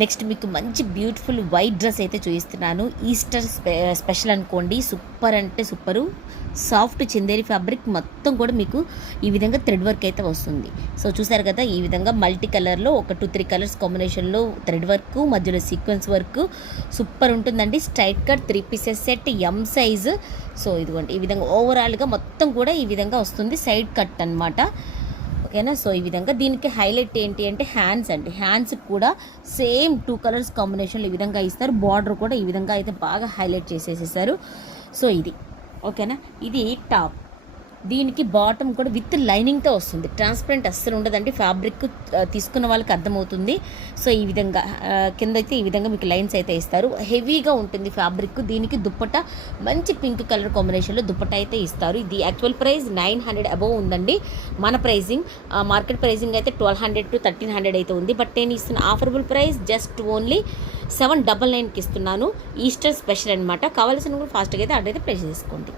Next మీకు మంచి beautiful white dress అయితే చూపిస్తున్నాను. ఈస్టర్ స్పెషల్ అనుకోండి. సూపర్ అంటే సూపరు. సాఫ్ట్ చందేరి ఫ్యాబ్రిక్ మొత్తం కూడా మీకు ఈ విధంగా థ్రెడ్ వర్క్ అయితే వస్తుంది. సో చూసారు కదా, ఈ విధంగా మల్టీ కలర్లో ఒక 2-3 కలర్స్ కాంబినేషన్లో థ్రెడ్ వర్క్, మధ్యలో సీక్వెన్స్ వర్క్ సూపర్ ఉంటుందండి. Straight cut 3 pieces set M size. So ఇదిగోండి, ఈ విధంగా ఓవరాల్గా మొత్తం కూడా ఈ విధంగా వస్తుంది. సైడ్ కట్ అనమాట. ఓకేనా. సో ఈ విధంగా దీనికి హైలైట్ ఏంటి అంటే హ్యాండ్స్ అండి. హ్యాండ్స్ కూడా సేమ్ 2 కలర్స్ కాంబినేషన్లో ఈ విధంగా ఇస్తారు. బార్డర్ కూడా ఈ విధంగా అయితే బాగా హైలైట్ చేసేసేసారు. సో ఇది ఓకేనా. ఇది టాప్. దీనికి బాటమ్ కూడా విత్ లైనింగ్తో వస్తుంది. ట్రాన్స్పరెంట్ అస్సలు ఉండదండి. ఫ్యాబ్రిక్ తీసుకున్న వాళ్ళకి అర్థమవుతుంది. సో ఈ విధంగా కింద అయితే ఈ విధంగా మీకు లైన్స్ అయితే ఇస్తారు. హెవీగా ఉంటుంది ఫ్యాబ్రిక్. దీనికి దుప్పట మంచి పింక్ కలర్ కాంబినేషన్లో దుప్పట అయితే ఇస్తారు. ఇది యాక్చువల్ ప్రైస్ 900 అబోవ్ ఉందండి. మన ప్రైజింగ్ మార్కెట్ ప్రైజింగ్ అయితే 1200 to 1300 అయితే ఉంది. బట్ నేను ఇస్తున్న ఆఫరబుల్ ప్రైస్ జస్ట్ ఓన్లీ 799కి ఇస్తున్నాను. ఈస్టర్ స్పెషల్ అనమాట. కావాల్సిన కూడా ఫాస్ట్గా అయితే ఆర్డర్ అయితే ప్లేస్ చేసుకోండి.